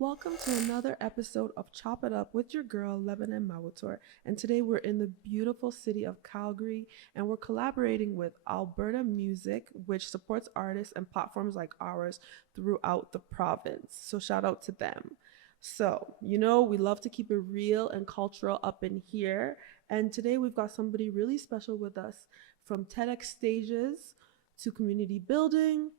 Welcome to another episode of Chop It Up with your girl, Lebanon Mawator. And today we're in the beautiful city of Calgary and we're collaborating with Alberta Music, which supports artists and platforms like ours throughout the province. So shout out to them. So, we love to keep it real and cultural up in here. And today we've got somebody really special with us from TEDx stages to community building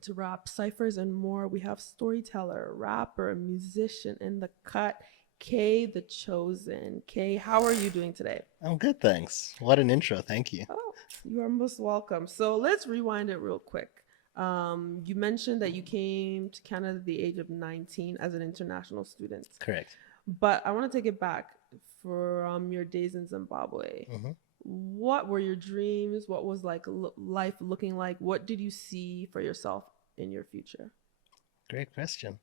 to rap ciphers and more. We have storyteller, rapper, musician in the cut, Kay the Chosen. Kay, how are you doing today? I'm good, thanks. What an intro. Thank you. Oh, you are most welcome. So let's rewind it real quick. You mentioned that you came to Canada at the age of 19 as an international student, Correct. but I want to take it back from your days in Zimbabwe. hmm What were your dreams? What was like life looking like? What did you see for yourself in your future? Great question.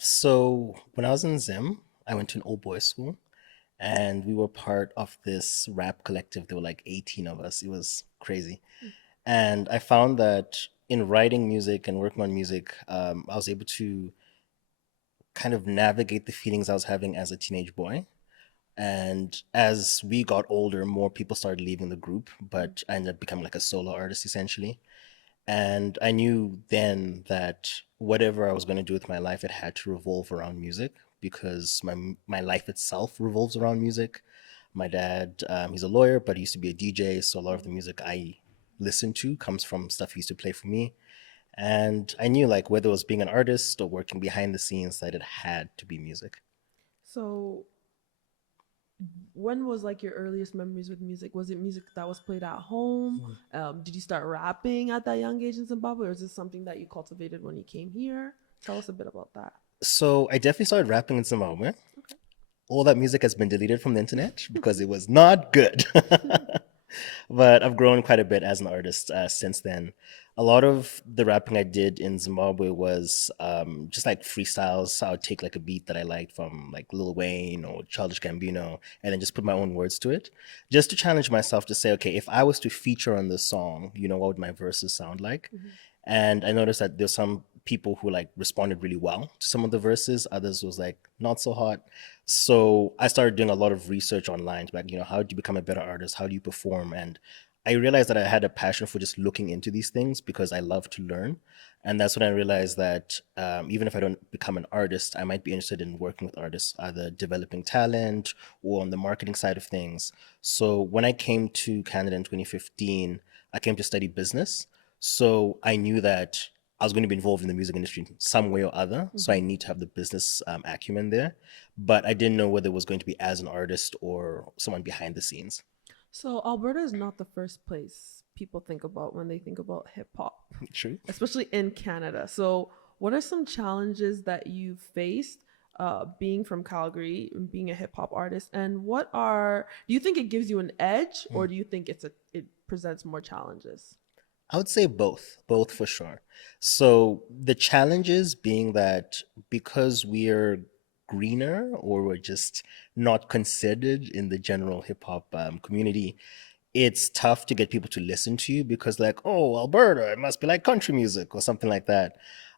So when I was in Zim, I went to an old boys school and we were part of this rap collective. There were like 18 of us. It was crazy. And I found that in writing music and working on music, I was able to kind of navigate the feelings I was having as a teenage boy. And as we got older, more people started leaving the group, but I ended up becoming like a solo artist essentially. And I knew then that whatever I was going to do with my life, it had to revolve around music because my life itself revolves around music. My dad, he's a lawyer, but he used to be a DJ, so a lot of the music I listen to comes from stuff he used to play for me. And I knew like whether it was being an artist or working behind the scenes, that it had to be music. So, when was like your earliest memories with music? Was it music that was played at home? Did you start rapping at that young age in Zimbabwe, or is this something that you cultivated when you came here? Tell us a bit about that. So I definitely started rapping in Zimbabwe. Okay. All that music has been deleted from the internet because it was not good. But I've grown quite a bit as an artist since then. A lot of the rapping I did in Zimbabwe was just like freestyles. I would take like a beat that I liked from like Lil Wayne or Childish Gambino and then just put my own words to it, just to challenge myself to say, okay, if I was to feature on this song, what would my verses sound like? Mhm. And I noticed that there's some people who like responded really well to some of the verses. Others was like not so hot. So I started doing a lot of research online, like, how do you become a better artist? How do you perform? And I realized that I had a passion for just looking into these things because I love to learn. And that's when I realized that even if I don't become an artist, I might be interested in working with artists, either developing talent or on the marketing side of things. So when I came to Canada in 2015, I came to study business. So I knew that I was going to be involved in the music industry in some way or other. So I Mhm. need to have the business acumen there. But I didn't know whether it was going to be as an artist or someone behind the scenes. So Alberta is not the first place people think about when they think about hip hop, True. especially in Canada. So what are some challenges that you faced being from Calgary and being a hip hop artist? And do you think it gives you an edge, or do you think it presents more challenges? I would say both for sure. So the challenges being that because we're greener or we're just not considered in the general hip hop community, it's tough to get people to listen to you because like, oh, Alberta, it must be like country music or something like that.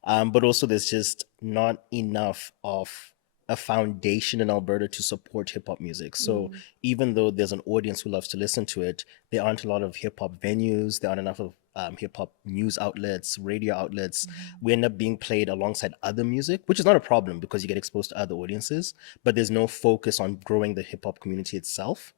But also there's just not enough of a foundation in Alberta to support hip hop music. So Mm. even though there's an audience who loves to listen to it, there aren't a lot of hip hop venues. There aren't enough of hip hop news outlets, radio outlets. Mhm. We end up being played alongside other music, which is not a problem because you get exposed to other audiences. But there's no focus on growing the hip hop community itself.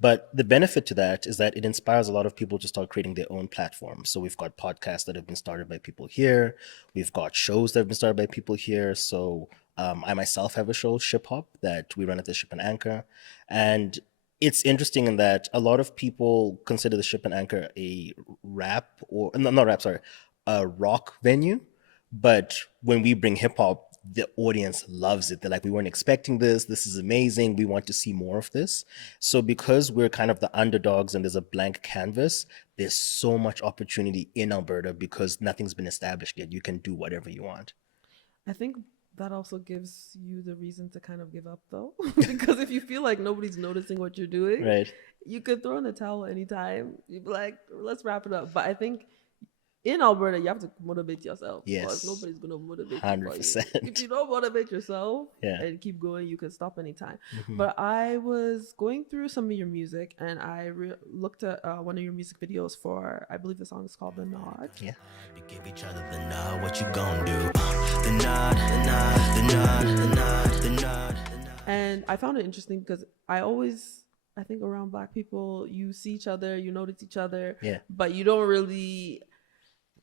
But the benefit to that is that it inspires a lot of people to start creating their own platforms. So we've got podcasts that have been started by people here. We've got shows that have been started by people here. So I myself have a show, Ship Hop, that we run at the Ship and Anchor. And it's interesting in that a lot of people consider the Ship and Anchor a rap or no, not rap, sorry, a rock venue. But when we bring hip hop, the audience loves it. They're like, we weren't expecting this. This is amazing. We want to see more of this. So because we're kind of the underdogs and there's a blank canvas, there's so much opportunity in Alberta because nothing's been established yet. You can do whatever you want. I think that also gives you the reason to kind of give up though, because if you feel like nobody's noticing what you're doing, Right. you could throw in the towel anytime. You'd be like, let's wrap it up. But I think in Alberta, you have to motivate yourself because Yes, nobody's gonna motivate you for you. If 100%. you don't motivate yourself Yeah. and keep going, you can stop anytime. Hmm. But I was going through some of your music, and I looked at one of your music videos for, I believe the song is called "The Nod." Yeah. We give each other the nod, what you gonna do? The nod, the nod, the nod, the nod, the nod. And I found it interesting because I think around Black people, you see each other, you notice each other, Yeah. but you don't really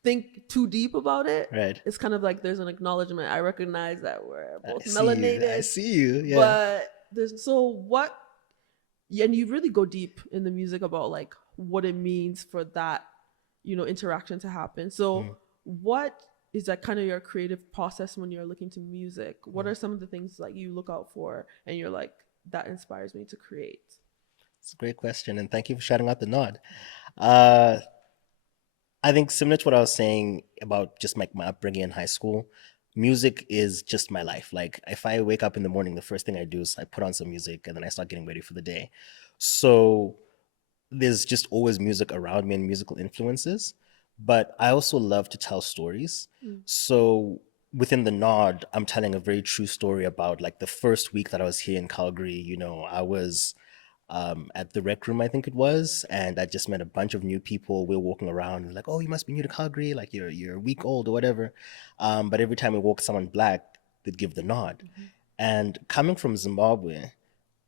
think too deep about it. Right. It's kind of like there's an acknowledgement. I recognize that we're I both see you. I melanated, see you. Yeah. but there's so what, and you really go deep in the music about like what it means for that, interaction to happen. So what is that kind of your creative process when you're looking to music? What are some of the things like you look out for and you're like, that inspires me to create? It's a great question, and thank you for shouting out the nod. Uh, I think similar to what I was saying about just like my upbringing in high school, music is just my life. Like if I wake up in the morning, the first thing I do is I put on some music and then I start getting ready for the day. So there's just always music around me and musical influences. But I also love to tell stories. So within the nod, I'm telling a very true story about like the first week that I was here in Calgary. I was at the rec room, I think it was, and I just met a bunch of new people. We were walking around and like, oh, you must be new to Calgary, like you're a week old or whatever. But every time we walked someone Black, they'd give the nod. And coming from Zimbabwe,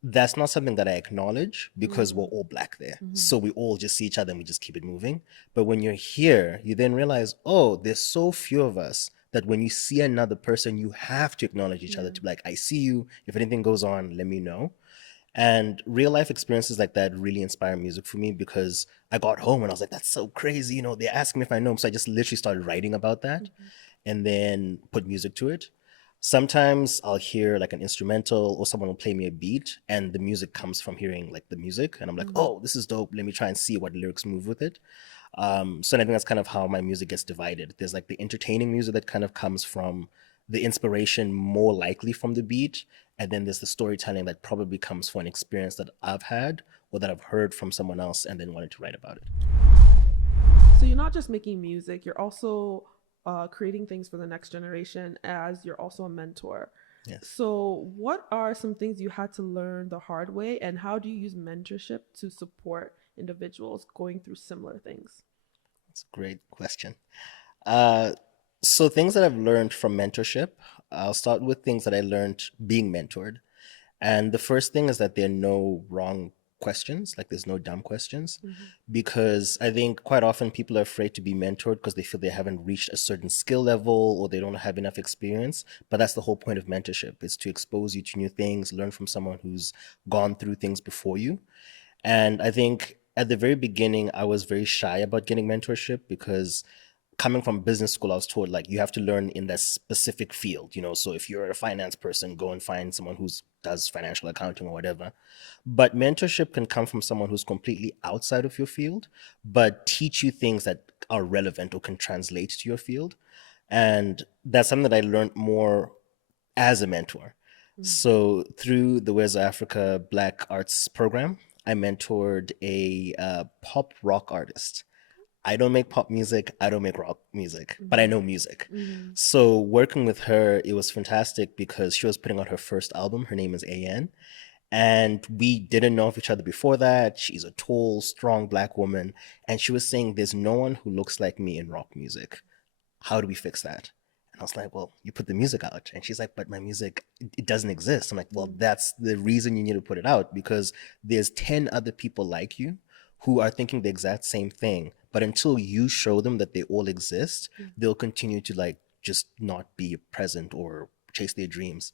that's not something that I acknowledge because we're all Black there. So we all just see each other and we just keep it moving. But when you're here, you then realize, oh, there's so few of us that when you see another person, you have to acknowledge each other to be like, I see you. If anything goes on, let me know. And real life experiences like that really inspire music for me because I got home and I was like, that's so crazy. They asked me if I know him. So I just literally started writing about that and then put music to it. Sometimes I'll hear like an instrumental or someone will play me a beat and the music comes from hearing like the music. And I'm like, oh, this is dope. Let me try and see what lyrics move with it. So I think that's kind of how my music gets divided. There's like the entertaining music that kind of comes from the inspiration more likely from the beat. And then there's the storytelling that probably comes from an experience that I've had or that I've heard from someone else and then wanted to write about it. So you're not just making music, you're also creating things for the next generation, as you're also a mentor. Yes. So what are some things you had to learn the hard way, and how do you use mentorship to support individuals going through similar things? That's a great question. So things that I've learned from mentorship, I'll start with things that I learned being mentored. And the first thing is that there are no wrong questions, like there's no dumb questions, because I think quite often people are afraid to be mentored because they feel they haven't reached a certain skill level or they don't have enough experience. But that's the whole point of mentorship, is to expose you to new things, learn from someone who's gone through things before you. And I think at the very beginning, I was very shy about getting mentorship because coming from business school, I was told like you have to learn in that specific field, So if you're a finance person, go and find someone who does financial accounting or whatever. But mentorship can come from someone who's completely outside of your field, but teach you things that are relevant or can translate to your field. And that's something that I learned more as a mentor. So through the Where's Africa Black Arts program, I mentored a pop rock artist. I don't make pop music, I don't make rock music, but I know music. So working with her, it was fantastic because she was putting out her first album. Her name is AN. And we didn't know of each other before that. She's a tall, strong Black woman. And she was saying, there's no one who looks like me in rock music. How do we fix that? And I was like, well, you put the music out. And she's like, but my music, it doesn't exist. I'm like, well, that's the reason you need to put it out, because there's 10 other people like you who are thinking the exact same thing. But until you show them that they all exist, they'll continue to like just not be present or chase their dreams.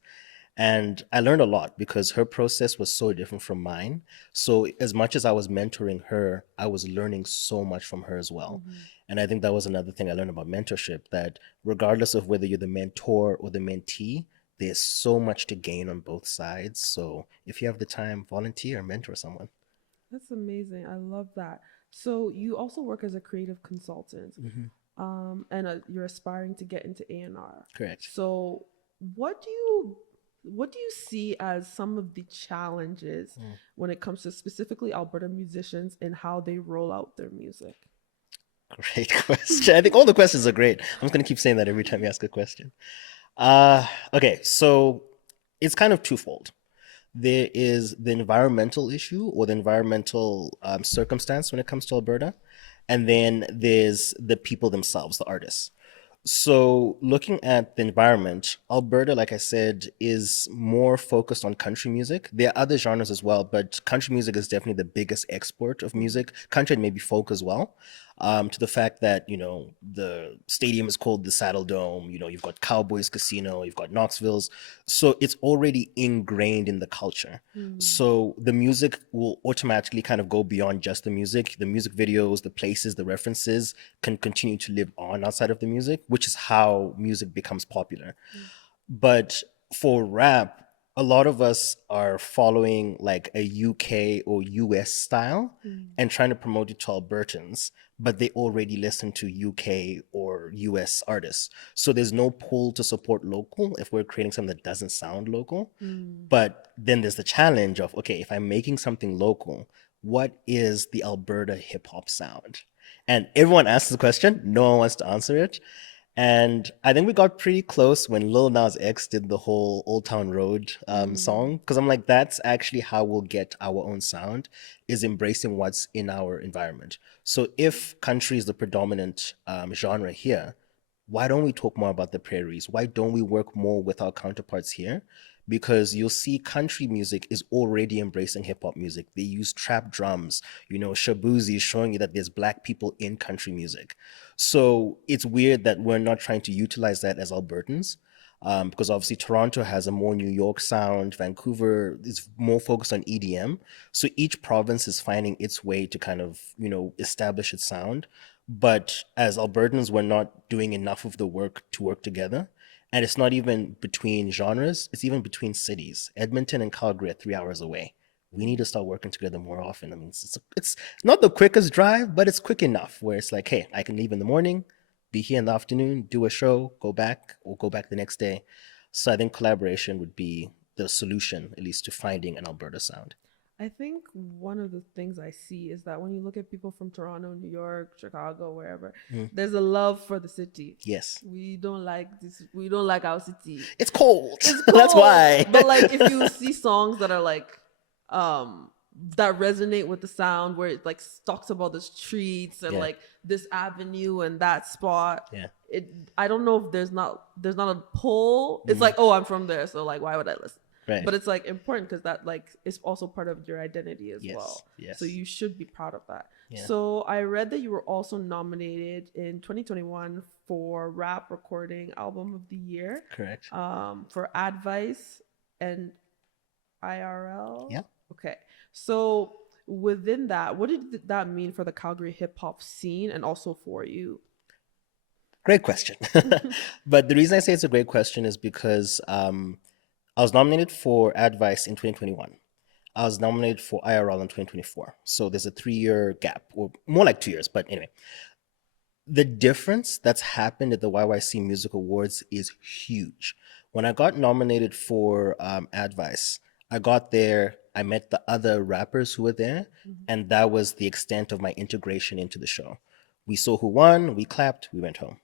And I learned a lot because her process was so different from mine. So as much as I was mentoring her, I was learning so much from her as well. And I think that was another thing I learned about mentorship, that regardless of whether you're the mentor or the mentee, there's so much to gain on both sides. So if you have the time, volunteer, mentor someone. That's amazing. I love that. So you also work as a creative consultant, and you're aspiring to get into A&R. Correct. So what do you see as some of the challenges when it comes to specifically Alberta musicians and how they roll out their music? Great question. I think all the questions are great. I'm just gonna keep saying that every time you ask a question. Okay, so it's kind of twofold. There is the environmental issue or the environmental circumstance when it comes to Alberta, and then there's the people themselves, the artists. So, looking at the environment, Alberta, like I said, is more focused on country music. There are other genres as well, but country music is definitely the biggest export of music. Country and maybe folk as well. To the fact that, the stadium is called the Saddle Dome, you've got Cowboys Casino, you've got Knoxville's. So, it's already ingrained in the culture. So, the music will automatically kind of go beyond just the music. The music videos, the places, the references can continue to live on outside of the music, which is how music becomes popular. But for rap, a lot of us are following like a UK or US style and trying to promote it to Albertans, but they already listen to UK or US artists. So there's no pull to support local if we're creating something that doesn't sound local. But then there's the challenge of, okay, if I'm making something local, what is the Alberta hip hop sound? And everyone asks the question, no one wants to answer it. And I think we got pretty close when Lil Nas X did the whole Old Town Road song. Because I'm like, that's actually how we'll get our own sound, is embracing what's in our environment. So if country is the predominant genre here, why don't we talk more about the prairies? Why don't we work more with our counterparts here? Because you'll see country music is already embracing hip hop music. They use trap drums. Shabuzi is showing you that there's Black people in country music. So it's weird that we're not trying to utilize that as Albertans. Because obviously Toronto has a more New York sound, Vancouver is more focused on EDM. So each province is finding its way to kind of, establish its sound. But as Albertans, we're not doing enough of the work to work together. And it's not even between genres, it's even between cities. Edmonton and Calgary are 3 hours away. We need to start working together more often. I mean, it's not the quickest drive, but it's quick enough where it's like, hey, I can leave in the morning, be here in the afternoon, do a show, go back, or go back the next day. So I think collaboration would be the solution, at least to finding an Alberta sound. I think one of the things I see is that when you look at people from Toronto, New York, Chicago, wherever, there's a love for the city. Yes. We don't like this. We don't like our city. It's cold. It's cold. That's why. But like, if you see songs that are like, that resonate with the sound, where it like talks about the streets and like this avenue and that spot. Yeah. I don't know if there's not a pull. It's like, oh, I'm from there, so like, why would I listen? Right. But it's like important because that like is also part of your identity as well. Yes. So you should be proud of that. Yeah. So I read that you were also nominated in 2021 for Rap Recording Album of the Year. Correct. For Advice and IRL. Yeah. Okay. So within that, what did that mean for the Calgary hip hop scene and also for you? Great question. But the reason I say it's a great question is because I was nominated for Advice in 2021. I was nominated for IRL in 2024. So there's a 3-year gap, or more like 2 years. But anyway, the difference that's happened at the YYC Music Awards is huge. When I got nominated for Advice, I got there, I met the other rappers who were there, and that was the extent of my integration into the show. We saw who won, we clapped, we went home.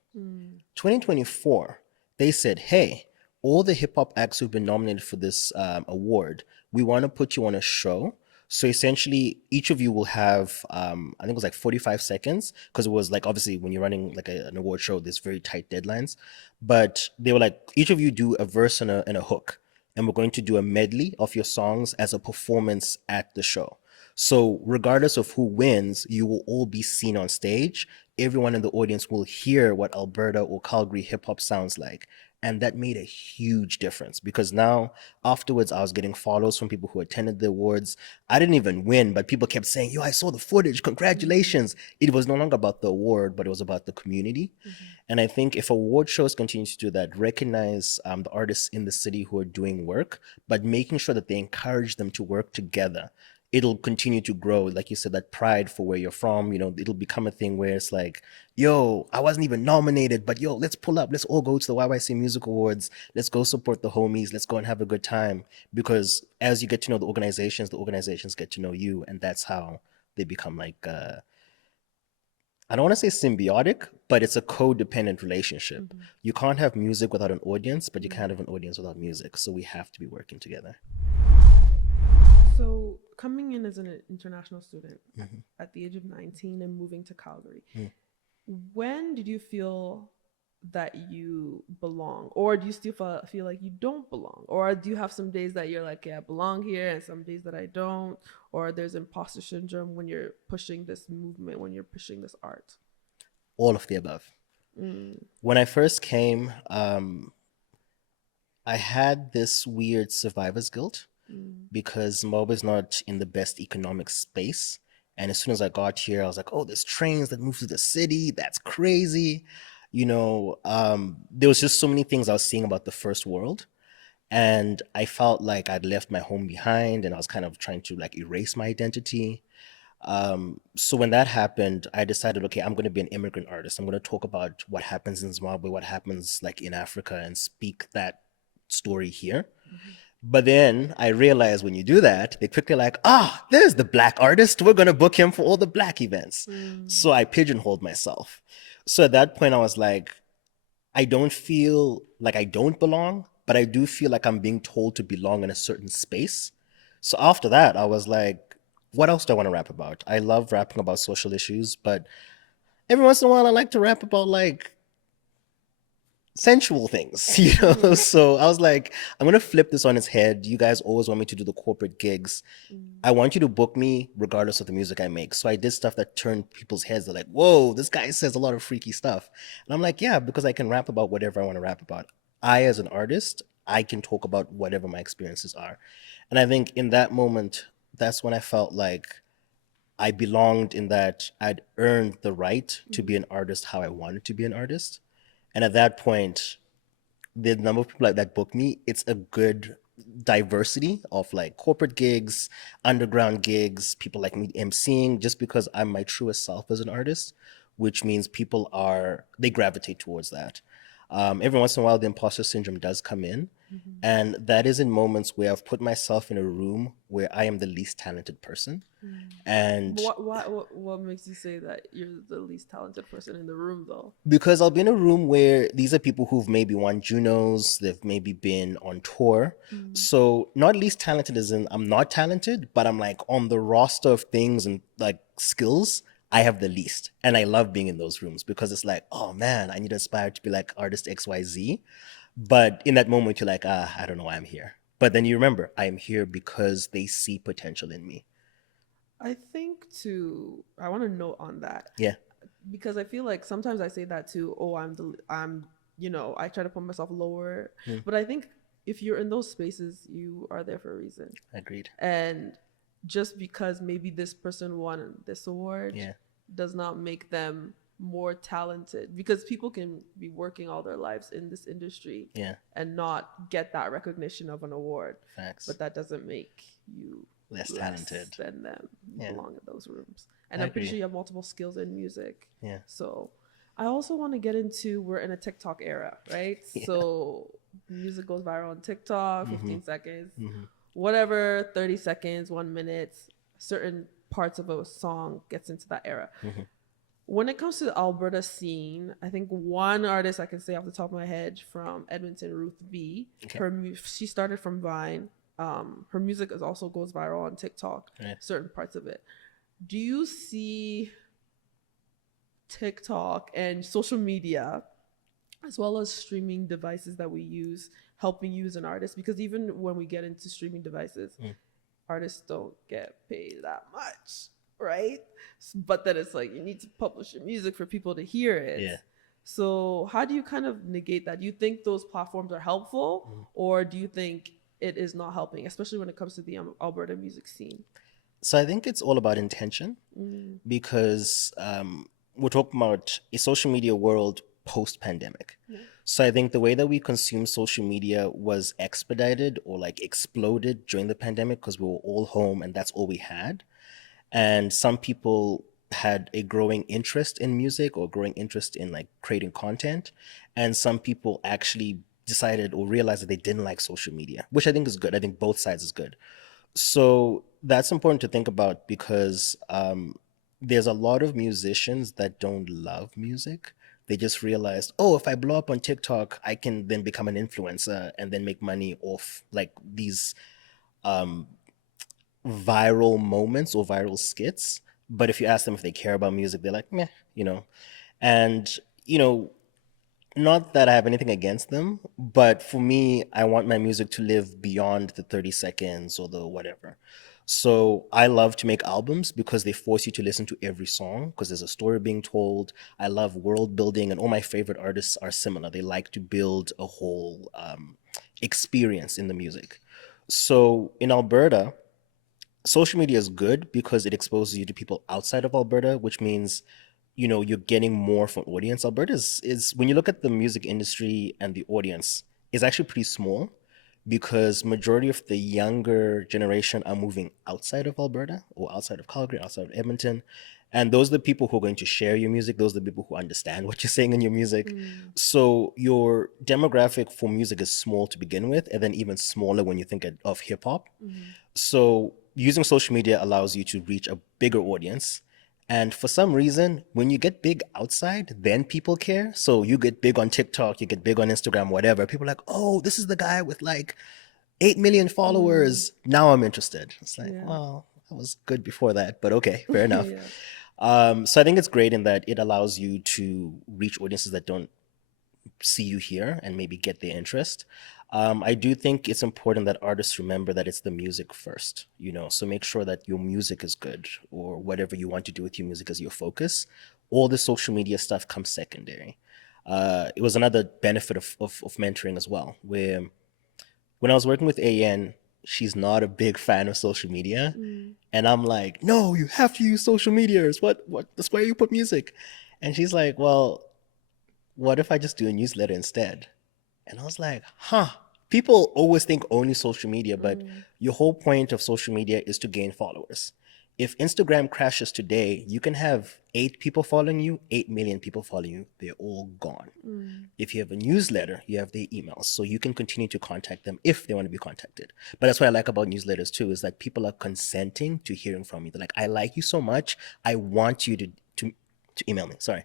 2024, they said, hey, all the hip hop acts who've been nominated for this award, we want to put you on a show. So essentially, each of you will have, I think it was like 45 seconds, because it was like, obviously, when you're running like an award show, there's very tight deadlines. But they were like, each of you do a verse and a hook. And we're going to do a medley of your songs as a performance at the show. So regardless of who wins, you will all be seen on stage. Everyone in the audience will hear what Alberta or Calgary hip hop sounds like. And that made a huge difference, because now afterwards I was getting follows from people who attended the awards. I didn't even win, but people kept saying, yo, I saw the footage, congratulations. It was no longer about the award, but it was about the community. And I think if award shows continue to do that, recognize the artists in the city who are doing work, but making sure that they encourage them to work together, it'll continue to grow. Like you said, that pride for where you're from, it'll become a thing where it's like, yo, I wasn't even nominated, but yo, let's pull up. Let's all go to the YYC Music Awards. Let's go support the homies. Let's go and have a good time. Because as you get to know the organizations get to know you. And that's how they become like I don't want to say symbiotic, but it's a codependent relationship. Mm-hmm. You can't have music without an audience, but you Mm-hmm. can't have an audience without music. So we have to be working together. So, coming in as an international student Mm-hmm. at the age of 19 and moving to Calgary, Mm. when did you feel that you belong? Or do you still feel like you don't belong? Or do you have some days that you're like, yeah, I belong here, and some days that I don't? Or there's imposter syndrome when you're pushing this movement, when you're pushing this art? All of the above. Mm. When I first came, I had this weird survivor's guilt Mm. because Zimbabwe is not in the best economic space. And as soon as I got here, I was like, oh, there's trains that move to the city. That's crazy. There was just so many things I was seeing about the first world. And I felt like I'd left my home behind and I was kind of trying to like erase my identity. So when that happened, I decided, okay, I'm going to be an immigrant artist. I'm going to talk about what happens in Zimbabwe, what happens like in Africa, and speak that story here. Mm-hmm. But then I realized when you do that, they quickly like, there's the black artist. We're going to book him for all the black events. Mm. So I pigeonholed myself. So at that point, I was like, I don't feel like I don't belong, but I do feel like I'm being told to belong in a certain space. So after that, I was like, what else do I want to rap about? I love rapping about social issues, but every once in a while, I like to rap about like sensual things, you know? Mm. So I was like, I'm going to flip this on its head. You guys always want me to do the corporate gigs. Mm. I want you to book me regardless of the music I make. So I did stuff that turned people's heads. They're like, whoa, this guy says a lot of freaky stuff. And I'm like, yeah, because I can rap about whatever I want to rap about. I, as an artist, I can talk about whatever my experiences are. And I think in that moment, that's when I felt like I belonged, in that I'd earned the right to be an artist how I wanted to be an artist. And at that point, the number of people that book me, it's a good diversity of like corporate gigs, underground gigs, people like me emceeing, just because I'm my truest self as an artist, which means they gravitate towards that. Every once in a while, the imposter syndrome does come in. Mm-hmm. And that is in moments where I've put myself in a room where I am the least talented person. Mm. And What makes you say that you're the least talented person in the room, though? because I'll be in a room where these are people who've maybe won Junos, they've maybe been on tour. Mm. So not least talented as in I'm not talented, but I'm like on the roster of things and like skills, I have the least. And I love being in those rooms because it's like, oh man, I need to aspire to be like artist XYZ. But in that moment, you're like, I don't know why I'm here. But then you remember, I am here because they see potential in me. I think I want to note on that. Yeah. Because I feel like sometimes I say that too. Oh, I try to put myself lower. Mm. But I think if you're in those spaces, you are there for a reason. Agreed. And just because maybe this person won this award does not make them more talented, because people can be working all their lives in this industry and not get that recognition of an award. Facts. But that doesn't make you less talented than them. You belong in those rooms. And I I'm pretty agree. sure you have multiple skills in music. Yeah. So I also want to get into, we're in a TikTok era, right? Yeah. So music goes viral on TikTok, 15 seconds, Mm-hmm. whatever, 30 seconds, 1 minute, certain parts of a song gets into that era. Mm-hmm. When it comes to the Alberta scene, I think one artist I can say off the top of my head from Edmonton, Ruth B. Okay. She started from Vine. Her music also goes viral on TikTok, certain parts of it. Do you see TikTok and social media, as well as streaming devices that we use, helping you as an artist? Because even when we get into streaming devices, artists don't get paid that much, right? But then it's like you need to publish your music for people to hear it. Yeah. So how do you kind of negate that? Do you think those platforms are helpful, or do you think it is not helping, especially when it comes to the Alberta music scene? So I think it's all about intention, because we're talking about a social media world post-pandemic. Yeah. So I think the way that we consume social media was expedited or like exploded during the pandemic because we were all home and that's all we had. And some people had a growing interest in music or growing interest in like creating content. And some people actually decided or realized that they didn't like social media, which I think is good. I think both sides is good. So that's important to think about because there's a lot of musicians that don't love music. They just realized, oh, if I blow up on TikTok, I can then become an influencer and then make money off like these um, viral moments or viral skits. But if you ask them if they care about music, they're like, meh, you know. And, you know, not that I have anything against them, but for me, I want my music to live beyond the 30 seconds or the whatever. So I love to make albums because they force you to listen to every song because there's a story being told. I love world building, and all my favorite artists are similar. They like to build a whole experience in the music. So in Alberta, social media is good because it exposes you to people outside of Alberta, which means you're getting more from audience. Alberta is when you look at the music industry and the audience, is actually pretty small because majority of the younger generation are moving outside of Alberta or outside of Calgary, outside of Edmonton. And those are the people who are going to share your music. Those are the people who understand what you're saying in your music. So your demographic for music is small to begin with, and then even smaller when you think of hip hop. So using social media allows you to reach a bigger audience. And for some reason, when you get big outside, then people care. So you get big on TikTok, you get big on Instagram, whatever. People are like, oh, this is the guy with like 8 million followers. Now I'm interested. It's like, Yeah. well, that was good before that, but okay, fair enough. Yeah. So I think it's great in that it allows you to reach audiences that don't see you here and maybe get their interest. I do think it's important that artists remember that it's the music first, so make sure that your music is good or whatever you want to do with your music as your focus. All the social media stuff comes secondary. It was another benefit of mentoring as well, where when I was working with AN, she's not a big fan of social media. And I'm like, no, you have to use social media. It's what that's where you put music. And she's like, well, what if I just do a newsletter instead? And I was like, huh. People always think only social media, but your whole point of social media is to gain followers. If Instagram crashes today, you can have 8 people following you, 8 million people following you. They're all gone. If you have a newsletter, you have their emails. So you can continue to contact them if they want to be contacted. But that's what I like about newsletters too, is that people are consenting to hearing from you. They're like, I like you so much. I want you to email me. Sorry.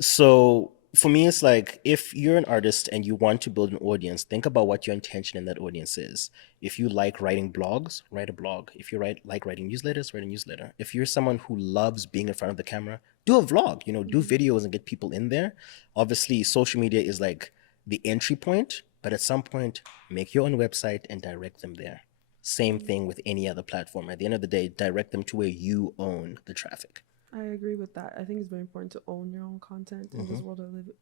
So for me, it's like, if you're an artist and you want to build an audience, think about what your intention in that audience is. If you like writing blogs, write a blog. If you like writing newsletters, write a newsletter. If you're someone who loves being in front of the camera, do a vlog, do videos and get people in there. Obviously, social media is like the entry point, but at some point, make your own website and direct them there. Same thing with any other platform. At the end of the day, direct them to where you own the traffic. I agree with that. I think it's very important to own your own content in this world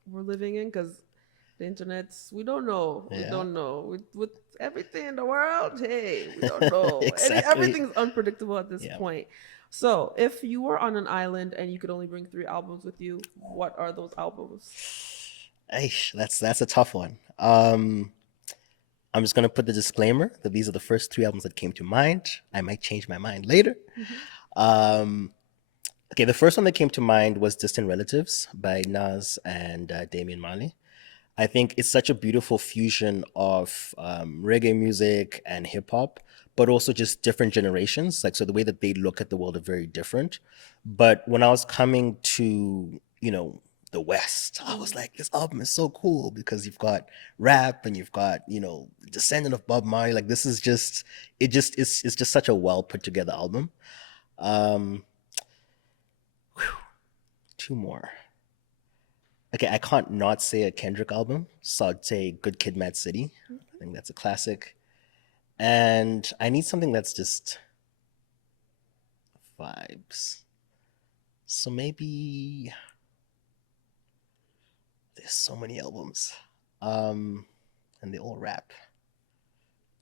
we're living in, because the internet's, we don't know. Yeah. We don't know. With everything in the world, hey, we don't know. Exactly. Everything's unpredictable at this point. So if you were on an island and you could only bring 3 albums with you, what are those albums? Aish, that's a tough one. I'm just going to put the disclaimer that these are the first 3 albums that came to mind. I might change my mind later. Okay, the first one that came to mind was Distant Relatives by Nas and Damian Marley. I think it's such a beautiful fusion of reggae music and hip hop, but also just different generations. Like, so the way that they look at the world are very different. But when I was coming to, the West, I was like, this album is so cool because you've got rap and you've got, descendant of Bob Marley. Like, this is just, it's just such a well put together album. 2 more. Okay, I can't not say a Kendrick album, so I'd say Good Kid, Mad City. I think that's a classic. And I need something that's just vibes. So maybe there's so many albums, and they all rap.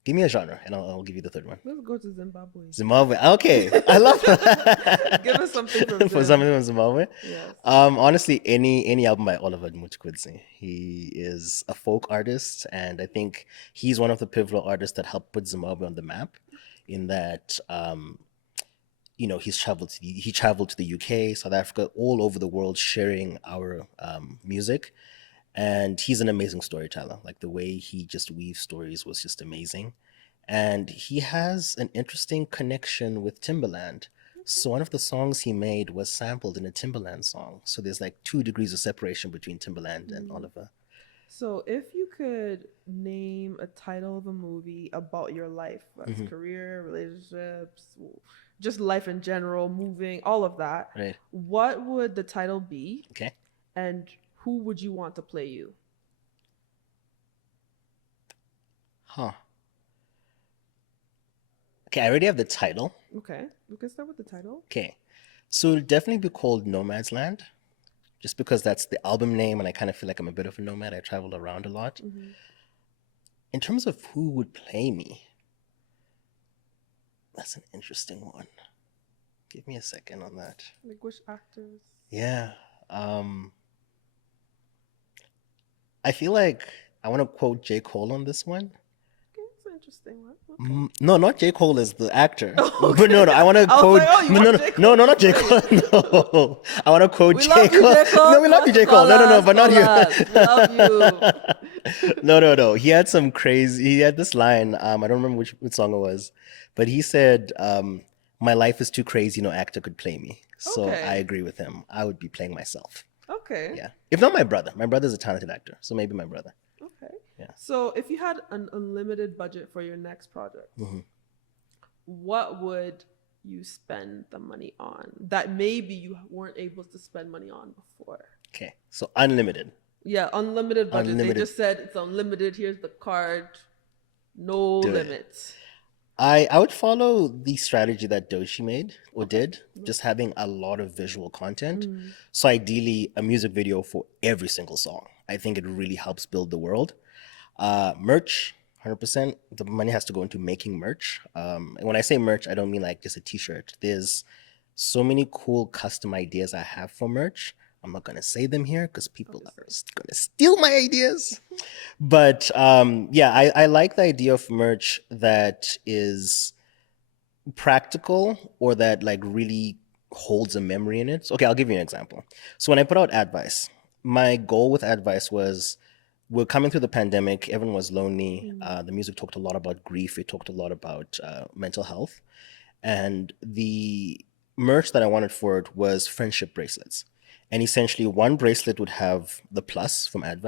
Give me a genre, and I'll give you the 3rd one. Let's go to Zimbabwe. Zimbabwe. Okay, I love that. Give us something from for something from Zimbabwe. Yes. Honestly, any album by Oliver Mtukudzi. He is a folk artist, and I think he's one of the pivotal artists that helped put Zimbabwe on the map. In that, he traveled to the UK, South Africa, all over the world, sharing our music. And he's an amazing storyteller. Like, the way he just weaves stories was just amazing. And he has an interesting connection with Timberland. So one of the songs he made was sampled in a Timberland song. So there's like 2 degrees of separation between Timberland and Oliver. So, if you could name a title of a movie about your life, that's career, relationships, just life in general, moving, all of that, Right. what would the title be? Okay. And who would you want to play you? Huh. Okay, I already have the title. Okay, we can start with the title. Okay. So it'll definitely be called Nomad's Land, just because that's the album name, and I kind of feel like I'm a bit of a nomad. I travel around a lot. In terms of who would play me, that's an interesting one. Give me a second on that. Like which actors? Yeah. I feel like I want to quote J. Cole on this one. Okay, it's an interesting one. Okay. No, not J. Cole as the actor. Okay. But no, I want to I was quote. like, oh, you no, want no, J. no, Cole no, not to J. play Cole. No, I want to quote We J. love you, Cole. J. Cole. No, we love you, J. Cole. No, but not you. We love you. No. He had some crazy. He had this line. I don't remember which song it was, but he said, "My life is too crazy. No actor could play me." So Okay. I agree with him. I would be playing myself. Okay. Yeah, if not my brother. My brother's a talented actor, so maybe my brother. Okay. Yeah. So, if you had an unlimited budget for your next project, what would you spend the money on that maybe you weren't able to spend money on before? Okay, so unlimited. Yeah, unlimited budget. Unlimited. They just said it's unlimited. Here's the card. No Do it. limits. I would follow the strategy that Doshi made or did, just having a lot of visual content. So ideally, a music video for every single song. I think it really helps build the world. Merch, 100%. The money has to go into making merch. And when I say merch, I don't mean like just a t-shirt. There's so many cool custom ideas I have for merch. I'm not going to say them here because people are going to steal my ideas. But yeah, I like the idea of merch that is practical or that like really holds a memory in it. Okay, I'll give you an example. So when I put out Advice, my goal with Advice was we're coming through the pandemic. Everyone was lonely. The music talked a lot about grief. It talked a lot about mental health. And the merch that I wanted for it was friendship bracelets. And essentially one bracelet would have the plus from Ad,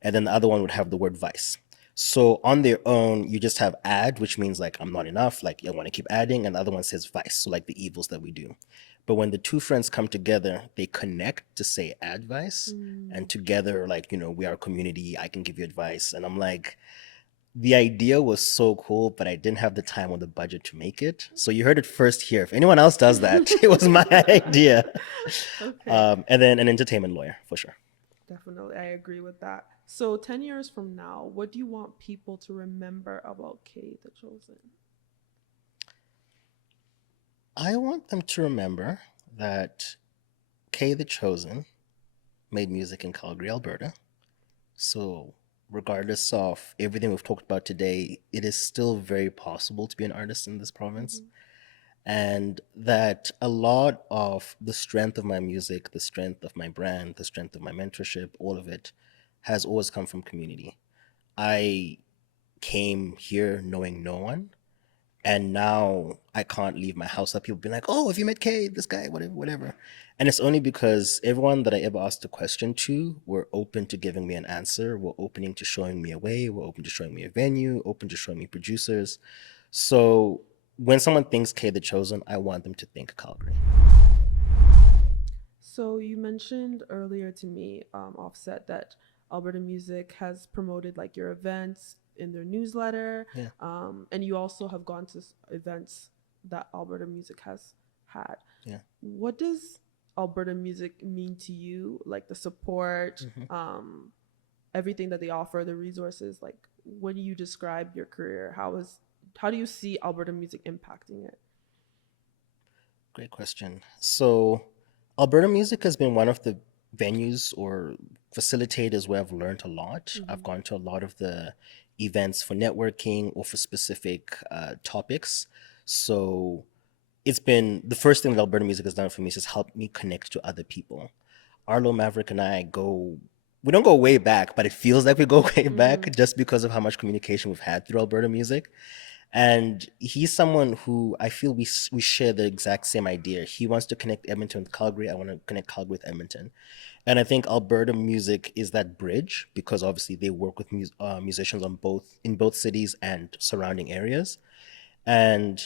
and then the other one would have the word vice. So on their own, you just have Ad, which means like I'm not enough, like I want to keep adding, and the other one says vice, so like the evils that we do. But when the two friends come together, they connect to say advice, and together, like, you know, we are a community, I can give you advice. And I'm like, the idea was so cool, but I didn't have the time or the budget to make it. So you heard it first here. If anyone else does that, it was my idea. Okay. And then an entertainment lawyer, for sure. Definitely. I agree with that. So 10 years from now, what do you want people to remember about K the Chosen? I want them to remember that K the Chosen made music in Calgary, Alberta. So regardless of everything we've talked about today, it is still very possible to be an artist in this province. And that a lot of the strength of my music, the strength of my brand, the strength of my mentorship, all of it has always come from community. I came here knowing no one, and now I can't leave my house. That people be like, "Oh, have you met Kay? This guy, whatever." And it's only because everyone that I ever asked a question to were open to giving me an answer, were opening to showing me a way, were open to showing me a venue, open to showing me producers. So when someone thinks K the Chosen, I want them to think Calgary. So you mentioned earlier to me, Offset, that Alberta Music has promoted like your events in their newsletter. Yeah. And you also have gone to events that Alberta Music has had. Yeah. What does Alberta Music mean to you? Like the support, everything that they offer, the resources. Like, when you describe your career, how do you see Alberta Music impacting it? Great question. So Alberta Music has been one of the venues or facilitators where I've learned a lot. I've gone to a lot of the events for networking or for specific topics. So it's been the first thing that Alberta Music has done for me is just help me connect to other people. Arlo, Maverick, and I we don't go way back, but it feels like we go way back just because of how much communication we've had through Alberta Music. And he's someone who I feel we share the exact same idea. He wants to connect Edmonton with Calgary. I want to connect Calgary with Edmonton. And I think Alberta Music is that bridge because obviously they work with musicians on both cities and surrounding areas. And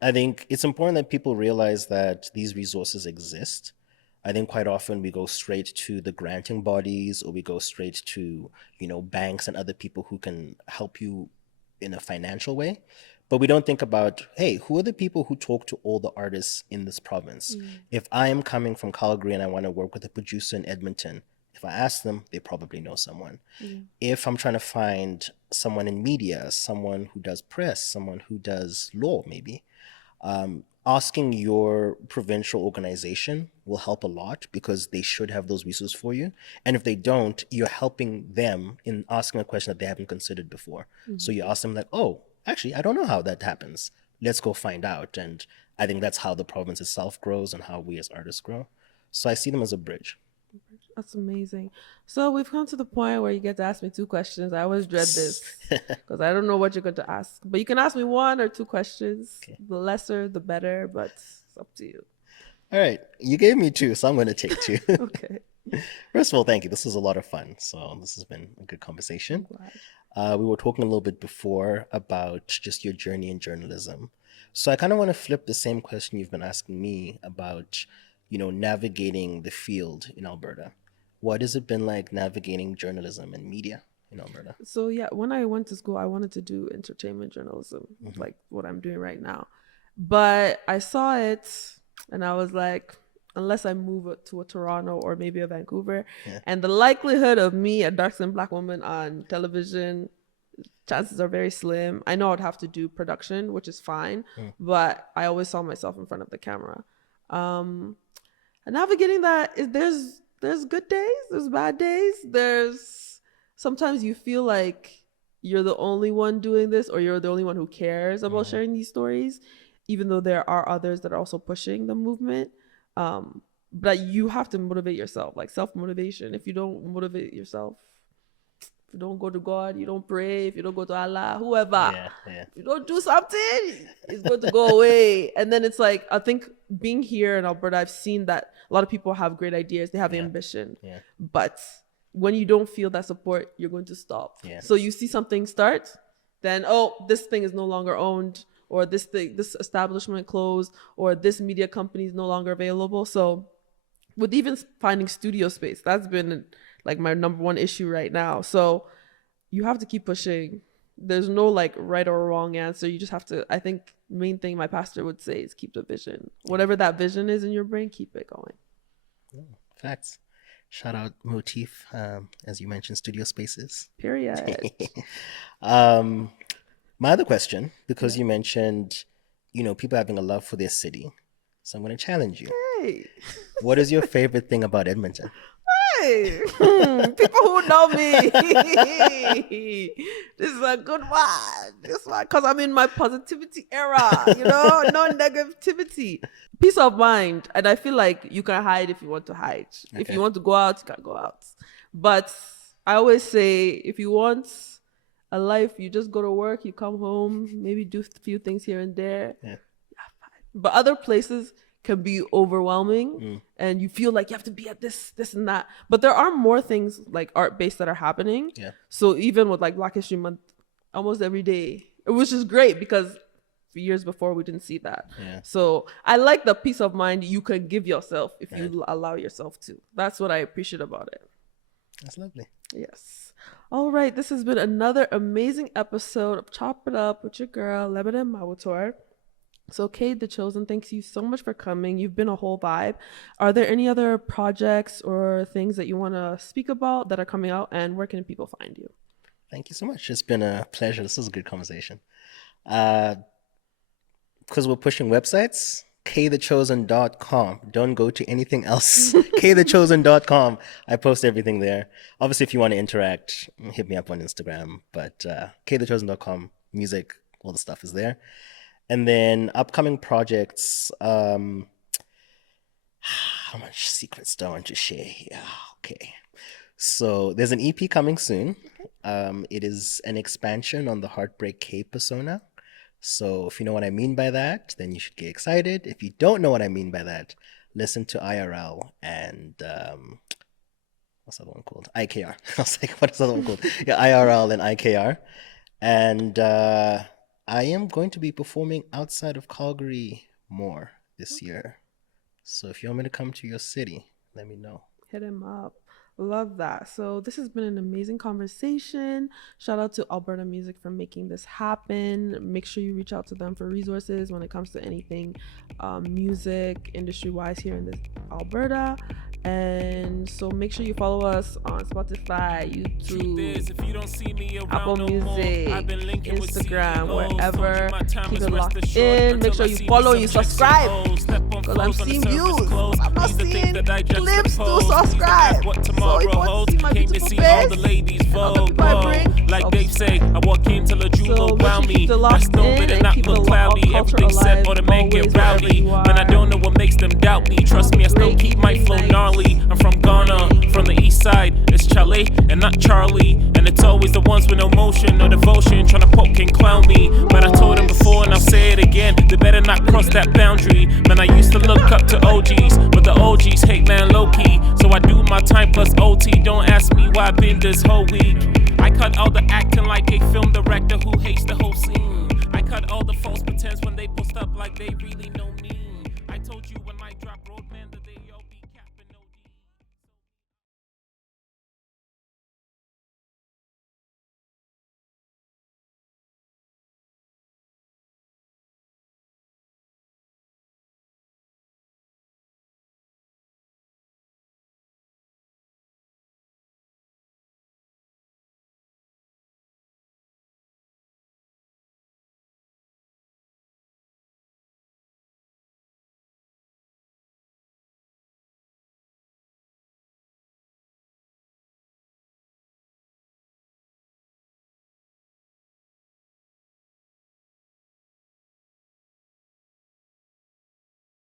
I think it's important that people realize that these resources exist. I think quite often we go straight to the granting bodies or we go straight to, banks and other people who can help you in a financial way. But we don't think about, hey, who are the people who talk to all the artists in this province? If I am coming from Calgary and I want to work with a producer in Edmonton, if I ask them, they probably know someone. If I'm trying to find someone in media, someone who does press, someone who does law, maybe, asking your provincial organization will help a lot because they should have those resources for you. And if they don't, you're helping them in asking a question that they haven't considered before. So you ask them like, oh, actually, I don't know how that happens. Let's go find out. And I think that's how the province itself grows and how we as artists grow. So I see them as a bridge. That's amazing. So we've come to the point where you get to ask me 2 questions. I always dread this because I don't know what you're going to ask. But you can ask me 1 or 2 questions. Okay. The lesser, the better, but it's up to you. All right. You gave me 2, so I'm going to take 2. Okay. First of all, thank you. This was a lot of fun. So this has been a good conversation. We were talking a little bit before about just your journey in journalism. So I kind of want to flip the same question you've been asking me about, navigating the field in Alberta. What has it been like navigating journalism and media in Alberta? So yeah, when I went to school, I wanted to do entertainment journalism, like what I'm doing right now. But I saw it and I was like, unless I move to a Toronto or maybe a Vancouver, and the likelihood of me, a dark-skinned Black woman on television, chances are very slim. I know I'd have to do production, which is fine, but I always saw myself in front of the camera. And navigating that there's good days, there's bad days, there's sometimes you feel like you're the only one doing this or you're the only one who cares about sharing these stories, even though there are others that are also pushing the movement. But you have to motivate yourself, like self-motivation. If you don't motivate yourself, if you don't go to God, you don't pray, if you don't go to Allah, whoever, if you don't do something, it's going to go away. And then it's like, I think being here in Alberta, I've seen that a lot of people have great ideas, they have ambition, but when you don't feel that support, you're going to stop. So you see something start, then, this thing is no longer owned, or this establishment closed, or this media company is no longer available. So with even finding studio space, that's been like my number 1 issue right now. So you have to keep pushing. There's no like right or wrong answer. You just have to, I think main thing my pastor would say is keep the vision. Whatever that vision is in your brain, keep it going. Facts. Shout out Motif, as you mentioned, studio spaces. Period. My other question, because you mentioned, people having a love for their city. So I'm going to challenge you. Hey. What is your favorite thing about Edmonton? Hey. People who know me. This is a good one. This one, because I'm in my positivity era, no negativity. Peace of mind. And I feel like you can hide if you want to hide. Okay. If you want to go out, you can go out. But I always say, if you want a life, you just go to work, you come home, maybe do a few things here and there. But other places can be overwhelming and you feel like you have to be at this and that. But there are more things like art-based that are happening. So even with like Black History Month, almost every day, which is great because years before we didn't see that. So I like the peace of mind you can give yourself if you allow yourself to. That's what I appreciate about it. That's lovely. Yes. All right. This has been another amazing episode of Chop It Up with your girl, Lebanon Mawator. So Kate the Chosen, thanks you so much for coming. You've been a whole vibe. Are there any other projects or things that you want to speak about that are coming out, and where can people find you? Thank you so much. It's been a pleasure. This was a good conversation. Because we're pushing websites, kthechosen.com. Don't go to anything else. kthechosen.com. I post everything there. Obviously, if you want to interact, hit me up on Instagram. But kthechosen.com, music, all the stuff is there. And then upcoming projects. How much secrets do I want to share here? Okay. So there's an EP coming soon. It is an expansion on the Heartbreak K persona. So if you know what I mean by that, then you should get excited. If you don't know what I mean by that, listen to IRL and what's the other one called? IKR. I was like, what is the other one called? Yeah, IRL and IKR. And I am going to be performing outside of Calgary more this year. So if you want me to come to your city, let me know. Hit him up. Love that. So this has been an amazing conversation. Shout out to Alberta Music for making this happen. Make sure you reach out to them for resources when it comes to anything music industry wise here in this Alberta. And so make sure you follow us on Spotify, YouTube, Apple Music, Instagram, wherever. Keep it locked in. Make sure you follow, you subscribe, because I'm seeing views. I'm not seeing clips to subscribe. So if you want to see my beautiful face and other people I bring, like they say, I walk in till a jewel around me. That's no bit and not look cloudy. Everything said, all the men get rowdy. Man, I don't know what makes them doubt me. Trust me, I still keep my flow gnarly. I'm from Ghana, from the east side. It's Charlie and not Charlie. And it's always the ones with no motion, no devotion, trying to poke and clown me. But I told them before and I'll say it again, they better not cross that boundary. Man, I used to look up to OGs, but the OGs hate man low-key. So I do my time plus OT. Don't ask me why I've been this whole week. I cut all the acting like a film director who hates the whole scene. I cut all the false pretense when they post up like they really know